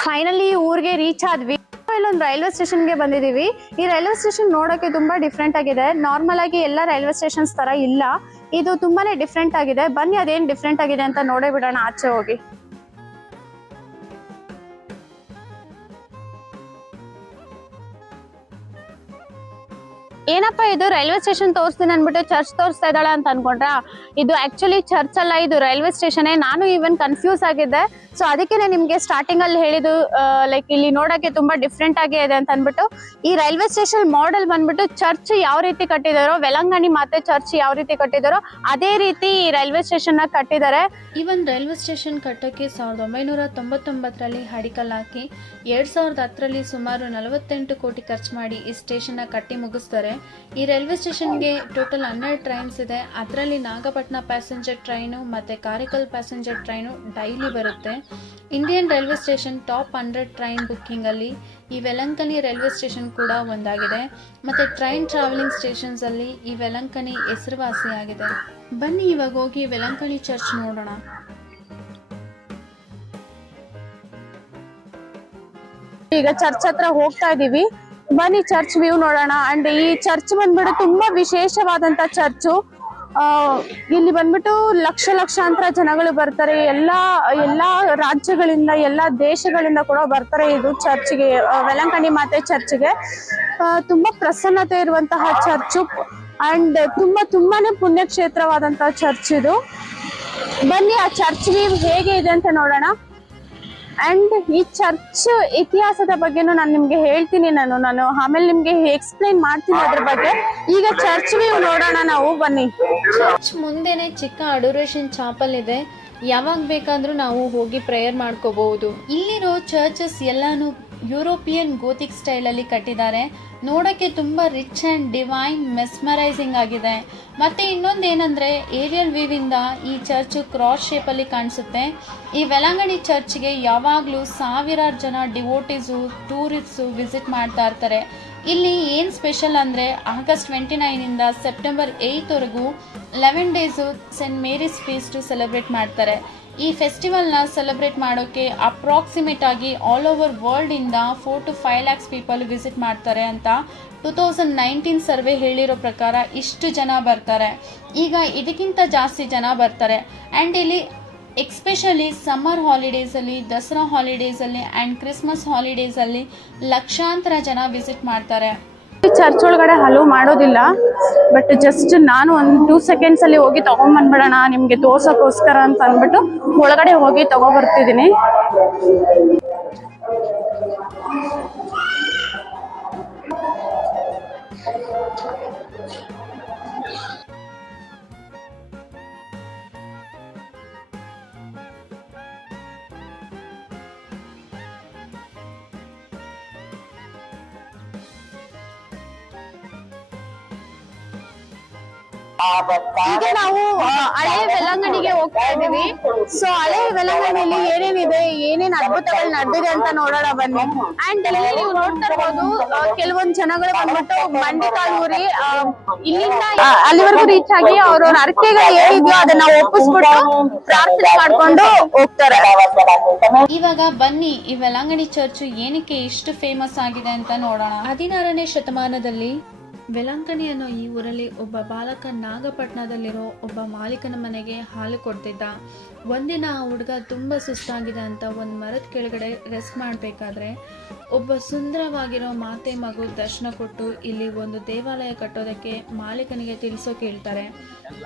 Finally ಊರಿಗೆ reach ಆದ್ವಿ. ಇಲ್ಲೊಂದು ರೈಲ್ವೆ ಸ್ಟೇಷನ್ಗೆ ಬಂದಿದೀವಿ. ಈ ರೈಲ್ವೆ ಸ್ಟೇಷನ್ ನೋಡೋಕೆ ತುಂಬಾ ಡಿಫ್ರೆಂಟ್ ಆಗಿದೆ. ನಾರ್ಮಲ್ ಆಗಿ ಎಲ್ಲ ರೈಲ್ವೆ ಸ್ಟೇಷನ್ಸ್ ತರ ಇಲ್ಲ, ಇದು ತುಂಬಾನೇ ಡಿಫ್ರೆಂಟ್ ಆಗಿದೆ. ಬನ್ನಿ ಅದೇನ್ ಡಿಫ್ರೆಂಟ್ ಆಗಿದೆ ಅಂತ ನೋಡೇ ಬಿಡೋಣ ಆಚೆ ಹೋಗಿ. ಏನಪ್ಪಾ ಇದು ರೈಲ್ವೆ ಸ್ಟೇಷನ್ ತೋರಿಸ್ತೀನಿ ಅನ್ಬಿಟ್ಟು ಚರ್ಚ್ ತೋರಿಸ್ತಾ ಇದ್ದಾಳೆ ಅಂತ ಅನ್ಕೊಂಡ್ರ, ಇದು ಆಕ್ಚುಲಿ ಚರ್ಚ್ ಅಲ್ಲ, ಇದು ರೈಲ್ವೆ ಸ್ಟೇಷನ್. ನಾನು ಈವನ್ ಕನ್ಫ್ಯೂಸ್ ಆಗಿದ್ದೆ. ಸೊ ಅದಕ್ಕೆ ನಿಮ್ಗೆ ಸ್ಟಾರ್ಟಿಂಗ್ ಅಲ್ಲಿ ಹೇಳಿದ್ದು ಲೈಕ್ ಇಲ್ಲಿ ನೋಡಕ್ಕೆ ತುಂಬಾ ಡಿಫ್ರೆಂಟ್ ಆಗಿ ಇದೆ ಅಂತ ಅನ್ಬಿಟ್ಟು. ಈ ರೈಲ್ವೆ ಸ್ಟೇಷನ್ ಮಾಡೆಲ್ ಬಂದ್ಬಿಟ್ಟು ಚರ್ಚ್ ಯಾವ ರೀತಿ ಕಟ್ಟಿದಾರೋ, ವೆಲಂಗಣಿ ಮಾತೆ ಚರ್ಚ್ ಯಾವ ರೀತಿ ಕಟ್ಟಿದಾರೋ ಅದೇ ರೀತಿ ಈ ರೈಲ್ವೆ ಸ್ಟೇಷನ್ ನ ಕಟ್ಟಿದ್ದಾರೆ. ಈ ಒಂದು ರೈಲ್ವೆ ಸ್ಟೇಷನ್ ಕಟ್ಟಕ್ಕೆ 1999ರಲ್ಲಿ ಹಡಿಕಲ್ ಹಾಕಿ 2010ರಲ್ಲಿ ಸುಮಾರು 48 ಕೋಟಿ ಖರ್ಚು ಮಾಡಿ ಈ ಸ್ಟೇಷನ್ ನ ಕಟ್ಟಿ ಮುಗಿಸ್ತಾರೆ. ಈ ರೈಲ್ವೆ ಸ್ಟೇಷನ್ಗೆ ಟೋಟಲ್ 12 ಟ್ರೈನ್ಸ್ ಇದೆ. ಅದರಲ್ಲಿ ನಾಗಪಟ್ಟಣ ಪ್ಯಾಸೆಂಜರ್ ಟ್ರೈನು ಮತ್ತೆ ಕಾರಿಕಲ್ ಪ್ಯಾಸೆಂಜರ್ ಟ್ರೈನು ಡೈಲಿ ಬರುತ್ತೆ. Indian railway station top 100 train booking ಅಲ್ಲಿ ಈ ವೆಲಂಕಣಿ ರೈಲ್ವೆ ಸ್ಟೇಷನ್ ಕೂಡ ಒಂದಾಗಿದೆ. ಮತ್ತೆ ಟ್ರೈನ್ ಟ್ರಾವೆಲಿಂಗ್ ಸ್ಟೇಷನ್ಸ್ ಅಲ್ಲಿ ಈ ವೆಲಂಕಣಿ ಹೆಸರುವಾಸಿಯಾಗಿದೆ. ಬನ್ನಿ ಇವಾಗ ಹೋಗಿ ವೆಲಂಕಣಿ ಚರ್ಚ್ ನೋಡೋಣ. ಈಗ ಚರ್ಚ್ ಹತ್ರ ಹೋಗ್ತಾ ಇದೀವಿ, ಬನ್ನಿ ಚರ್ಚ್ ವ್ಯೂ ನೋಡೋಣ. ಅಂಡ್ ಈ ಚರ್ಚ್ ಬಂದ್ಬಿಟ್ಟು ತುಂಬಾ ವಿಶೇಷವಾದಂತ ಚರ್ಚು. ಇಲ್ಲಿ ಬಂದ್ಬಿಟ್ಟು ಲಕ್ಷಾಂತರ ಜನಗಳು ಬರ್ತಾರೆ. ಎಲ್ಲಾ ರಾಜ್ಯಗಳಿಂದ, ಎಲ್ಲಾ ದೇಶಗಳಿಂದ ಕೂಡ ಬರ್ತಾರೆ ಇದು ಚರ್ಚ್ಗೆ, ವೆಲಂಕಣಿ ಮಾತೆ ಚರ್ಚ್ಗೆ. ತುಂಬಾ ಪ್ರಸನ್ನತೆ ಇರುವಂತಹ ಚರ್ಚು ಅಂಡ್ ತುಂಬಾನೇ ಪುಣ್ಯಕ್ಷೇತ್ರವಾದಂತಹ ಚರ್ಚ್ ಇದು. ಬನ್ನಿ ಆ ಚರ್ಚ್ ವ್ಯೂ ಹೇಗೆ ಇದೆ ಅಂತ ನೋಡೋಣ. ಅಂಡ್ ಈ ಚರ್ಚ್ ಇತಿಹಾಸದ ಬಗ್ಗೆನೂ ನಾನು ನಿಮ್ಗೆ ಹೇಳ್ತೀನಿ. ನಾನು ಆಮೇಲೆ ನಿಮ್ಗೆ ಎಕ್ಸ್ಪ್ಲೈನ್ ಮಾಡ್ತೀನಿ ಅದ್ರ ಬಗ್ಗೆ. ಈಗ ಚರ್ಚ್ ವ್ಯೂ ನೋಡೋಣ ನಾವು, ಬನ್ನಿ. ಚರ್ಚ್ ಮುಂದೆನೆ ಚಿಕ್ಕ ಅಡೋರೇಷನ್ ಚಾಪಲ್ ಇದೆ. ಯಾವಾಗ ಬೇಕಾದ್ರೂ ನಾವು ಹೋಗಿ ಪ್ರೇಯರ್ ಮಾಡ್ಕೋಬಹುದು. ಇಲ್ಲಿರೋ ಚರ್ಚಸ್ ಎಲ್ಲಾನು ಯುರೋಪಿಯನ್ ಗೋಥಿಕ್ ಸ್ಟೈಲ್ ಅಲ್ಲಿ ಕಟ್ಟಿದ್ದಾರೆ. ನೋಡಕ್ಕೆ ತುಂಬಾ ರಿಚ್ ಅಂಡ್ ಡಿವೈನ್ ಮೆಸ್ಮರೈಸಿಂಗ್ ಆಗಿದೆ. ಮತ್ತೆ ಇನ್ನೊಂದೇನಂದ್ರೆ ಏರಿಯಲ್ ವ್ಯೂ ಇಂದ ಈ ಚರ್ಚ್ ಕ್ರಾಸ್ ಶೇಪ್ ಅಲ್ಲಿ ಕಾಣಿಸುತ್ತೆ. ಈ ವೆಲಂಗಣಿ ಚರ್ಚ್ಗೆ ಯಾವಾಗ್ಲೂ ಸಾವಿರಾರು ಜನ ಡಿವೋಟೀಸು, ಟೂರಿಸ್ಟ್ಸು ವಿಸಿಟ್ ಮಾಡ್ತಾ ಇರ್ತಾರೆ. ಇಲ್ಲಿ ಏನ್ ಸ್ಪೆಷಲ್ ಅಂದ್ರೆ ಆಗಸ್ಟ್ 29 ಇಂದ ಸೆಪ್ಟೆಂಬರ್ 8 ವರೆಗೂ 11 days Saint Mary's feast celebrate ಮಾಡ್ತಾರೆ. ಈ ಫೆಸ್ಟಿವಲ್ನ ಸೆಲೆಬ್ರೇಟ್ ಮಾಡೋಕೆ ಅಪ್ರಾಕ್ಸಿಮೇಟ್ ಆಗಿ ಆಲ್ ಓವರ್ ವರ್ಲ್ಡ್ ಇಂದ 4 to 5 lakhs ಪೀಪಲ್ ವಿಸಿಟ್ ಮಾಡ್ತಾರೆ ಅಂತ 2019 ಸರ್ವೆ ಹೇಳಿರೋ ಪ್ರಕಾರ ಇಷ್ಟು ಜನ ಬರ್ತಾರೆ. ಈಗ ಇದಕ್ಕಿಂತ ಜಾಸ್ತಿ ಜನ ಬರ್ತಾರೆ. ಆ್ಯಂಡ್ ಇಲ್ಲಿ ಎಕ್ಸ್ಪೆಷಲಿ ಸಮ್ಮರ್ ಹಾಲಿಡೇಸಲ್ಲಿ, ದಸರಾ ಹಾಲಿಡೇಸಲ್ಲಿ ಆ್ಯಂಡ್ ಕ್ರಿಸ್ಮಸ್ ಹಾಲಿಡೇಸಲ್ಲಿ ಲಕ್ಷಾಂತರ ಜನ ವಿಸಿಟ್ ಮಾಡ್ತಾರೆ. ಚರ್ಚ್ ಒಳಗಡೆ ಹಲೋ ಮಾಡೋದಿಲ್ಲ, ಬಟ್ ಜಸ್ಟ್ ನಾನು ಒಂದು 2 seconds ಅಲ್ಲಿ ಹೋಗಿ ತಗೊಂಡ್ಬಂದ್ಬಿಡೋಣ ನಿಮ್ಗೆ ತೋರ್ಸೋಕ್ಕೋಸ್ಕರ ಅಂತ ಅಂದ್ಬಿಟ್ಟು ಒಳಗಡೆ ಹೋಗಿ ತಗೊಬರ್ತಿದ್ದೀನಿ. ಈಗ ನಾವು ಹಳೆ ವೆಲಂಗಣಿಗೆ ಹೋಗ್ತಾ ಇದೀವಿ. ಸೊ ಹಳೆ ವೆಲಂಗಣಿಯಲ್ಲಿ ಏನೇನ್ ಅದ್ಭುತಗಳು ನಡೆದಿದೆ ಅಂತ ನೋಡೋಣ ಬನ್ನಿ. ಅಂಡ್ ಇಲ್ಲಿ ನೀವು ನೋಡ್ತಾ ಇರ್ಬೋದು, ಕೆಲವೊಂದ್ ಜನಗಳು ಬಂದ್ಬಿಟ್ಟು ಮಂಡಿಕಾಲ್ ಊರಿ ಇಲ್ಲಿಂದ ಅಲ್ಲಿವರೆಗೂ ರೀಚ್ ಆಗಿ ಅವ್ರವ್ರ ಅರಕೆಗಳು ಏನಿದೆಯೋ ಅದನ್ನ ಒಪ್ಪಿಸ್ಬಿಟ್ಟು ಪ್ರಾರ್ಥನೆ ಮಾಡ್ಕೊಂಡು ಹೋಗ್ತಾರೆ. ಇವಾಗ ಬನ್ನಿ ಈ ವೆಲಂಗಣಿ ಚರ್ಚ್ ಏನಕ್ಕೆ ಇಷ್ಟು ಫೇಮಸ್ ಆಗಿದೆ ಅಂತ ನೋಡೋಣ. 16ನೇ ಶತಮಾನದಲ್ಲಿ ವೆಲಂಕಣಿ ಅನ್ನೋ ಈ ಊರಲ್ಲಿ ಒಬ್ಬ ಬಾಲಕ ನಾಗಪಟ್ಟಣದಲ್ಲಿರೋ ಒಬ್ಬ ಮಾಲೀಕನ ಮನೆಗೆ ಹಾಲು ಕೊಡ್ತಿದ್ದ. ಒಂದಿನ ಆ ಹುಡುಗ ತುಂಬ ಸುಸ್ತಾಗಿದೆ ಅಂತ ಒಂದು ಮರದ ಕೆಳಗಡೆ ರೆಸ್ಟ್ ಮಾಡಬೇಕಾದ್ರೆ ಒಬ್ಬ ಸುಂದರವಾಗಿರೋ ಮಾತೆ ಮಗು ದರ್ಶನ ಕೊಟ್ಟು ಇಲ್ಲಿ ಒಂದು ದೇವಾಲಯ ಕಟ್ಟೋದಕ್ಕೆ ಮಾಲೀಕನಿಗೆ ತಿಳಿಸೋಕೆ ಹೇಳ್ತಾರೆ.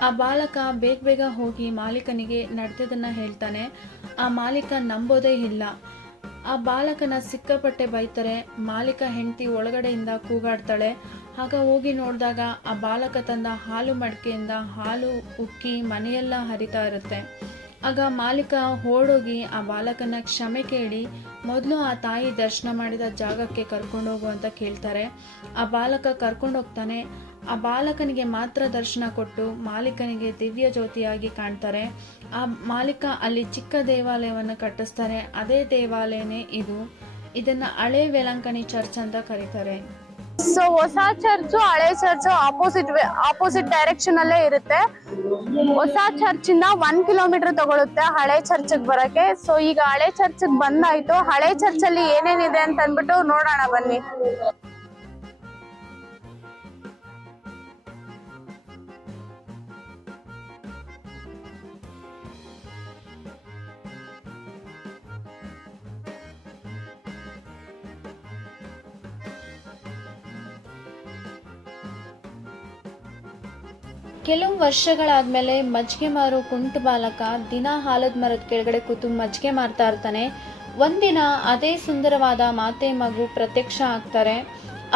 ಆ ಬಾಲಕ ಬೇಗ ಹೋಗಿ ಮಾಲೀಕನಿಗೆ ನಡೆದದನ್ನು ಹೇಳ್ತಾನೆ. ಆ ಮಾಲೀಕ ನಂಬೋದೇ ಇಲ್ಲ. ಆ ಬಾಲಕನ ಸಿಕ್ಕಾಪಟ್ಟೆ ಬೈತಾರೆ. ಮಾಲೀಕ ಹೆಂಡತಿ ಒಳಗಡೆಯಿಂದ ಕೂಗಾಡ್ತಾಳೆ. ಆಗ ಹೋಗಿ ನೋಡಿದಾಗ ಆ ಬಾಲಕ ತಂದ ಹಾಲು ಮಡಿಕೆಯಿಂದ ಹಾಲು ಉಕ್ಕಿ ಮನೆಯೆಲ್ಲ ಹರಿತಾ ಇರುತ್ತೆ. ಆಗ ಮಾಲೀಕ ಓಡೋಗಿ ಆ ಬಾಲಕನ ಕ್ಷಮೆ ಕೇಳಿ ಮೊದಲು ಆ ತಾಯಿ ದರ್ಶನ ಮಾಡಿದ ಜಾಗಕ್ಕೆ ಕರ್ಕೊಂಡೋಗು ಅಂತ ಕೇಳ್ತಾರೆ. ಆ ಬಾಲಕ ಕರ್ಕೊಂಡೋಗ್ತಾನೆ. ಆ ಬಾಲಕನಿಗೆ ಮಾತ್ರ ದರ್ಶನ ಕೊಟ್ಟು ಮಾಲೀಕನಿಗೆ ದಿವ್ಯ ಜ್ಯೋತಿಯಾಗಿ ಕಾಣ್ತಾರೆ. ಆ ಮಾಲೀಕ ಅಲ್ಲಿ ಚಿಕ್ಕ ದೇವಾಲಯವನ್ನು ಕಟ್ಟಿಸ್ತಾರೆ. ಅದೇ ದೇವಾಲಯನೇ ಇದು. ಇದನ್ನ ಹಳೆ ವೆಲಂಕಣಿ ಚರ್ಚ್ ಅಂತ ಕರೀತಾರೆ. ಸೊ ಹೊಸ ಚರ್ಚು ಹಳೆ ಚರ್ಚು ಆಪೋಸಿಟ್ ಡೈರೆಕ್ಷನ್ ಅಲ್ಲೇ ಇರುತ್ತೆ. ಹೊಸ ಚರ್ಚ್ ಇಂದ 1 ಕಿಲೋಮೀಟರ್ ತಗೊಳುತ್ತೆ ಹಳೆ ಚರ್ಚ್ಗೆ ಬರಕ್ಕೆ. ಸೊ ಈಗ ಹಳೆ ಚರ್ಚ್ಗೆ ಬಂದಾಯ್ತು. ಹಳೆ ಚರ್ಚ್ ಅಲ್ಲಿ ಏನೇನಿದೆ ಅಂತ ಅಂದ್ಬಿಟ್ಟು ನೋಡೋಣ ಬನ್ನಿ. ಕೆಲವು ವರ್ಷಗಳಾದ್ಮೇಲೆ ಮಜ್ಜಿಗೆ ಮಾರೋ ಕುಂಟು ಬಾಲಕ ದಿನ ಆಲದ ಮರದ ಕೆಳಗಡೆ ಕೂತು ಮಜ್ಜಿಗೆ ಮಾರ್ತಾ ಇರ್ತಾನೆ. ಒಂದಿನ ಅದೇ ಸುಂದರವಾದ ಮಾತೆ ಮಗು ಪ್ರತ್ಯಕ್ಷ ಆಗ್ತಾರೆ.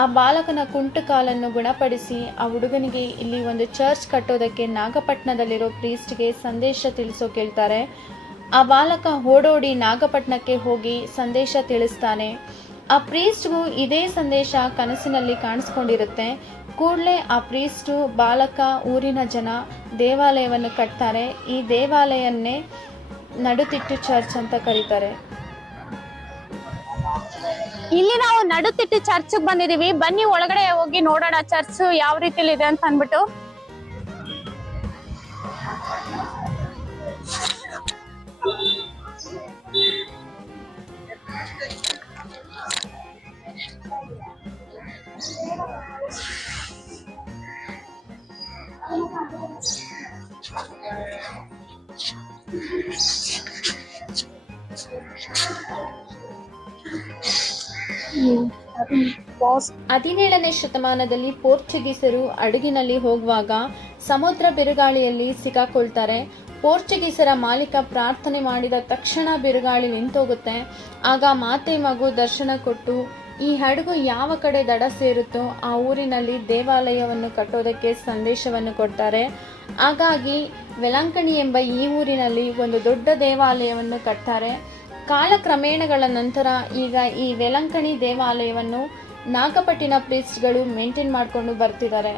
ಆ ಬಾಲಕನ ಕುಂಟು ಕಾಲನ್ನು ಗುಣಪಡಿಸಿ ಆ ಹುಡುಗನಿಗೆ ಇಲ್ಲಿ ಒಂದು ಚರ್ಚ್ ಕಟ್ಟೋದಕ್ಕೆ ನಾಗಪಟ್ಟಣದಲ್ಲಿರೋ ಪ್ರೀಸ್ಟ್ಗೆ ಸಂದೇಶ ತಿಳಿಸೋ ಕೇಳ್ತಾರೆ. ಆ ಬಾಲಕ ಓಡೋಡಿ ನಾಗಪಟ್ಟಣಕ್ಕೆ ಹೋಗಿ ಸಂದೇಶ ತಿಳಿಸ್ತಾನೆ. ಆ ಪ್ರೀಸ್ಟ್ಗೂ ಇದೇ ಸಂದೇಶ ಕನಸಿನಲ್ಲಿ ಕಾಣಿಸ್ಕೊಂಡಿರುತ್ತೆ. ಕೂಡಲೇ ಆ ಪ್ರೀಸ್ಟು ಬಾಲಕ ಊರಿನ ಜನ ದೇವಾಲಯವನ್ನು ಕಟ್ತಾರೆ. ಈ ದೇವಾಲಯನ್ನೇ ನಡುತಿಟ್ಟು ಚರ್ಚ್ ಅಂತ ಕರೀತಾರೆ. ಇಲ್ಲಿ ನಾವು ನಡುತಿಟ್ಟು ಚರ್ಚ್ಗೆ ಬಂದಿದೀವಿ. ಬನ್ನಿ ಒಳಗಡೆ ಹೋಗಿ ನೋಡೋಣ ಚರ್ಚ್ ಯಾವ ರೀತಿಲಿ ಇದೆ ಅಂತ ಅಂದ್ಬಿಟ್ಟು. ಹದಿನೇಳನೇ ಶತಮಾನದಲ್ಲಿ ಪೋರ್ಚುಗೀಸರು ಹಡಗಿನಲ್ಲಿ ಹೋಗುವಾಗ ಸಮುದ್ರ ಬಿರುಗಾಳಿಯಲ್ಲಿ ಸಿಕ್ಕಾಕೊಳ್ತಾರೆ. ಪೋರ್ಚುಗೀಸರ ಮಾಲೀಕ ಪ್ರಾರ್ಥನೆ ಮಾಡಿದ ತಕ್ಷಣ ಬಿರುಗಾಳಿ ನಿಂತೋಗುತ್ತೆ. ಆಗ ಮಾತೆ ಮಗು ದರ್ಶನ ಕೊಟ್ಟು ಈ ಹಡಗು ಯಾವ ಕಡೆ ದಡ ಸೇರುತ್ತೋ ಆ ಊರಿನಲ್ಲಿ ದೇವಾಲಯವನ್ನು ಕಟ್ಟೋದಕ್ಕೆ ಸಂದೇಶವನ್ನು ಕೊಡ್ತಾರೆ. ಹಾಗಾಗಿ ವೆಲಂಕಣಿ ಎಂಬ ಈ ಊರಿನಲ್ಲಿ ಒಂದು ದೊಡ್ಡ ದೇವಾಲಯವನ್ನು ಕಟ್ತಾರೆ. ಕಾಲಕ್ರಮೇಣಗಳ ನಂತರ ಈಗ ಈ ವೆಲಂಕಣಿ ದೇವಾಲಯವನ್ನು ನಾಗಪಟ್ಟಿನ ಪ್ರೀಸ್ಟ್ಗಳು ಮೇಂಟೈನ್ ಮಾಡಿಕೊಂಡು ಬರ್ತಿದ್ದಾರೆ.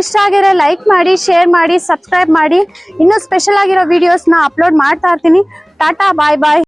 ಇಷ್ಟ ಆಗಿರೋ ಲೈಕ್ ಮಾಡಿ, ಶೇರ್ ಮಾಡಿ, ಸಬ್ಸ್ಕ್ರೈಬ್ ಮಾಡಿ. ಇನ್ನೂ ಸ್ಪೆಷಲ್ ಆಗಿರೋ ವಿಡಿಯೋಸ್ನ ಅಪ್ಲೋಡ್ ಮಾಡ್ತಾ ಇರ್ತೀನಿ. ಟಾಟಾ, ಬಾಯ್ ಬಾಯ್.